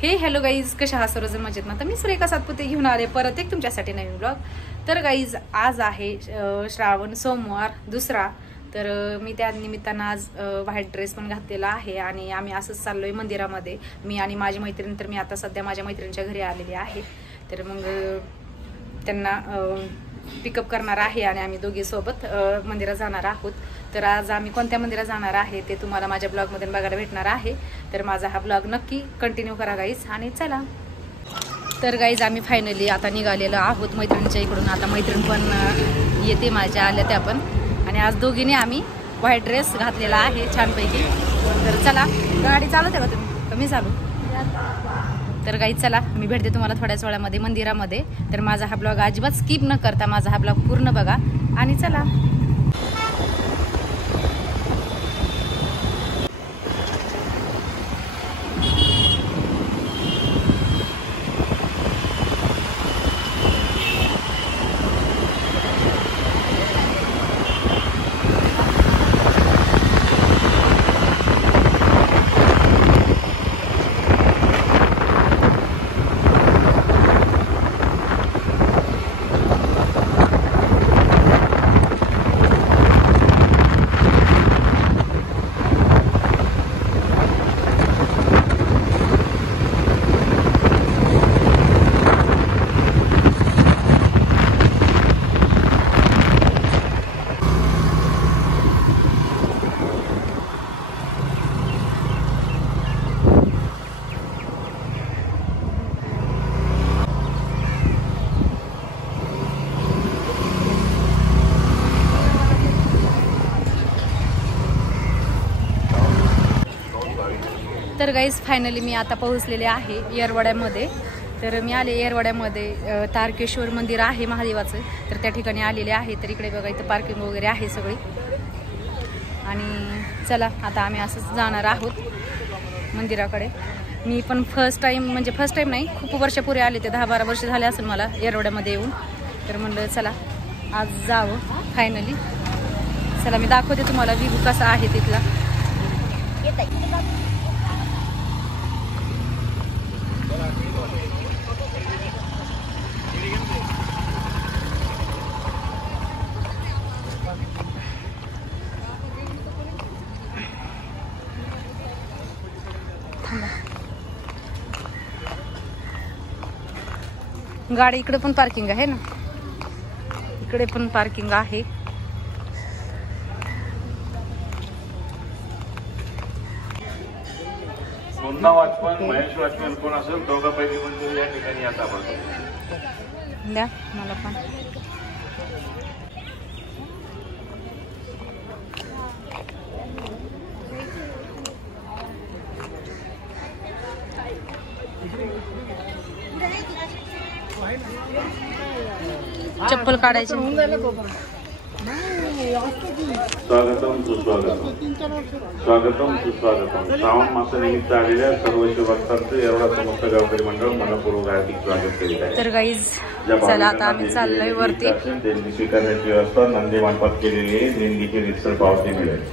हे hello guys, कशा आहात सर्वजण मजेत ना? तर मी सुरेखा सातपुते घेऊन आले परत एक तुमच्यासाठी नवीन ब्लॉग. तर गाईज आज आहे श्रावण सोमवार दुसरा. तर मी त्या निमित्तानं आज व्हाईट ड्रेस पण घातलेला आहे आणि आम्ही असंच चाललोय मंदिरामध्ये. मी आणि माझी मैत्रीण, तर मी आता सध्या माझ्या मैत्रिणीच्या घरी आलेली आहे. तर मग त्यांना पिकअप करणार आहे आणि आम्ही दोघी सोबत मंदिरात जाणार आहोत. तर आज आम्ही कोणत्या मंदिरात जाणार आहे ते तुम्हाला माझ्या ब्लॉगमध्ये बघायला भेटणार आहे. तर माझा हा ब्लॉग नक्की कंटिन्यू करा गाईज. आणि चला, तर गाईज आम्ही फायनली आता निघालेलो आहोत मैत्रिणीच्या इकडून. आता मैत्रीण पण येते माझ्या, आल्या त्या पण. आणि आज दोघींनी आम्ही व्हाईट ड्रेस घातलेला आहे छानपैकी. तर चला, गाडी चालवते का तुम्ही? कमी चालू. तर गाईज चला, मी भेटते तुम्हाला थोड्याच वेळामध्ये मंदिरामध्ये. तर माझा हा ब्लॉग अजिबात स्किप न करता माझा हा ब्लॉग पूर्ण बघा. आणि चला, तर गाईज फायनली मी आता पोहोचलेले आहे येरवड्यामध्ये. तर मी आले येरवड्यामध्ये, तारकेश्वर मंदिर आहे महादेवाचं. तर त्या ठिकाणी आलेले आहे. तर इकडे बघा, इथं पार्किंग वगैरे आहे सगळी. आणि चला, आता आम्ही असंच जाणार आहोत मंदिराकडे. मी पण फर्स्ट टाईम नाही, खूप वर्षापूर्वी आले. ते 10-12 वर्ष झाले असेल मला येरवड्यामध्ये येऊन. तर म्हणलं चला आज जावं फायनली. चला, मी दाखवते तुम्हाला व्ह्यू कसा आहे तिथला. गाडी इकडे पण पार्किंग आहे ना, इकडे पण पार्किंग आहे. पुन्हा वाचपन महेश वाचपन कोण असेल दोघांपैकी पण या ठिकाणी आता आपण द्या मला पण. चप्पल काढायची. स्वागतम सुस्वागतम, स्वागतम सुस्वागतम. श्रावण मासानिमित्त आलेल्या सर्व शिवभक्तांचं येरवडा समस्त गावकरी मंडळ मनपूर्वक हार्दिक स्वागत करीत आहे. तर गाईज चला, आता आम्ही चाललोय वरती. देणगी स्वीकारण्याची व्यवस्था नंदी मार्फत केलेली आहे. देणगीची रितसर पावती मिळेल.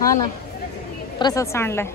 हा ना, प्रसाद सांडलाय.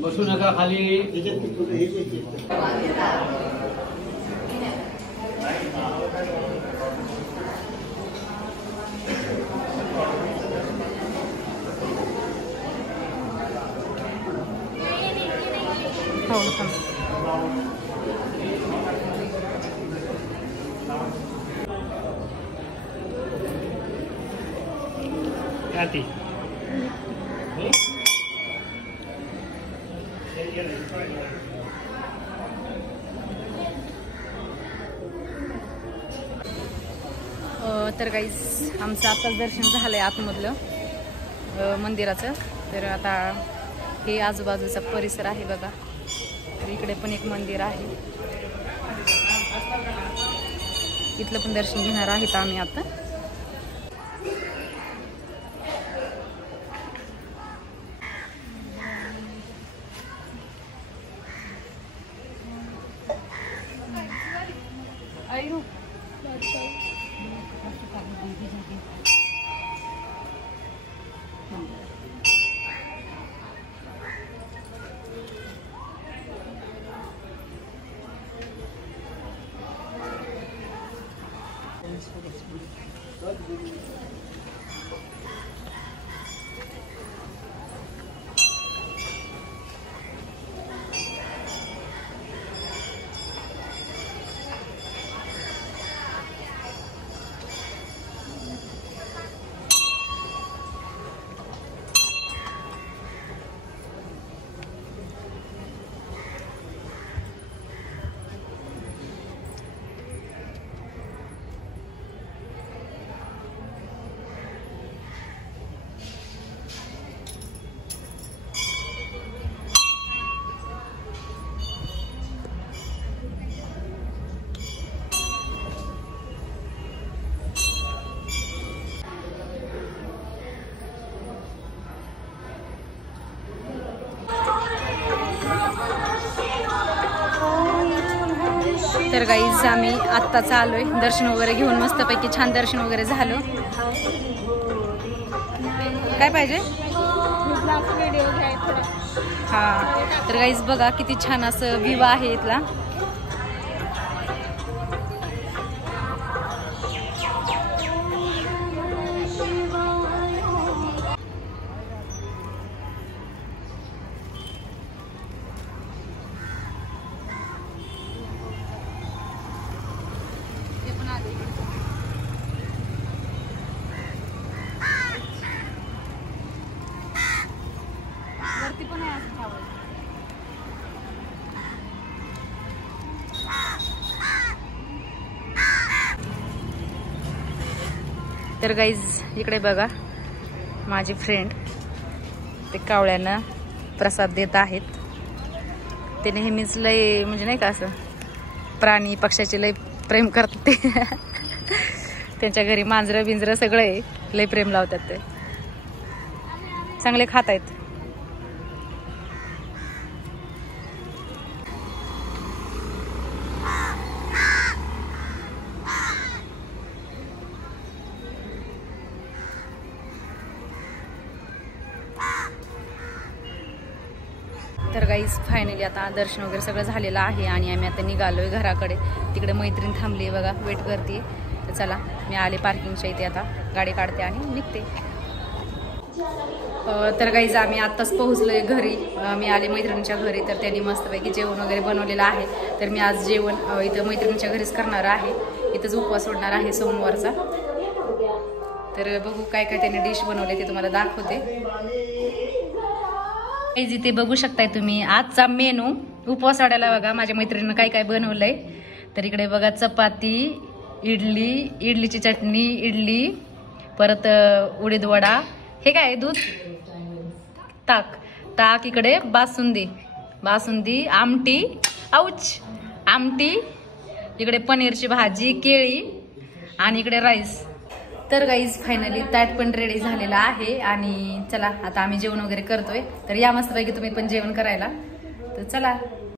बसू नका खाली. हो तर गाईज आमचं आताच दर्शन झालंय आतमधलं मंदिराचं. तर आता हे आजूबाजूचा परिसर आहे बघा. तर इकडे पण एक मंदिर आहे, इथलं पण दर्शन घेणार आहेत आम्ही आता. तर गाईज आम्ही आत्ताच आलोय दर्शन वगैरे घेऊन, मस्तपैकी छान दर्शन वगैरे झालं. काय पाहिजे? हा तर गाईज बघा किती छान असं व्ह्यू आहे इथला. तर गाईज इकडे बघा माझी फ्रेंड ते कावळ्यांना प्रसाद देत आहेत. ते नेहमीच लय म्हणजे नाही का असं प्राणी पक्ष्याचे लय प्रेम करतात ते. त्यांच्या घरी मांजरं बिंजरं सगळे लय प्रेम लावतात, ते चांगले खात आहेत. तर गाईज फायनली आता दर्शन वगैरे सगळं झालेलं आहे आणि आम्ही आता निघालोय घराकडे. तिकडे मैत्रीण थांबली बघा, वेट करते. तर चला मी आले पार्किंगच्या इथे, आता गाडी काढते आणि निघते. तर गाईज आम्ही आत्ताच पोहोचलोय घरी. मी आले मैत्रिणीच्या घरी, तर त्यांनी मस्तपैकी जेवण वगैरे बनवलेलं आहे. तर मी आज जेवण इथं मैत्रिणीच्या घरीच करणार आहे. इथंच उपवास सोडणार आहे सोमवारचा. तर बघू काय काय त्यांनी डिश बनवले ते तुम्हाला दाखवते. इथे बघू शकताय तुम्ही आजचा मेनू उपवास वाढायला. बघा माझ्या मैत्रिणीनं काय काय बनवलंय. तर इकडे बघा चपाती, इडली, इडलीची चटणी, इडली, परत उडीद वडा, हे काय दूध ताक ताक, इकडे बासुंदी बासुंदी, आमटी आमटी, इकडे पनीरची भाजी, केळी आणि इकडे राईस. तर गाईज फायनली ताट पण रेडी झालेला आहे आणि चला आता आम्ही जेवण वगैरे करतोय. तर या मस्तपैकी तुम्ही पण जेवण करायला. तर चला.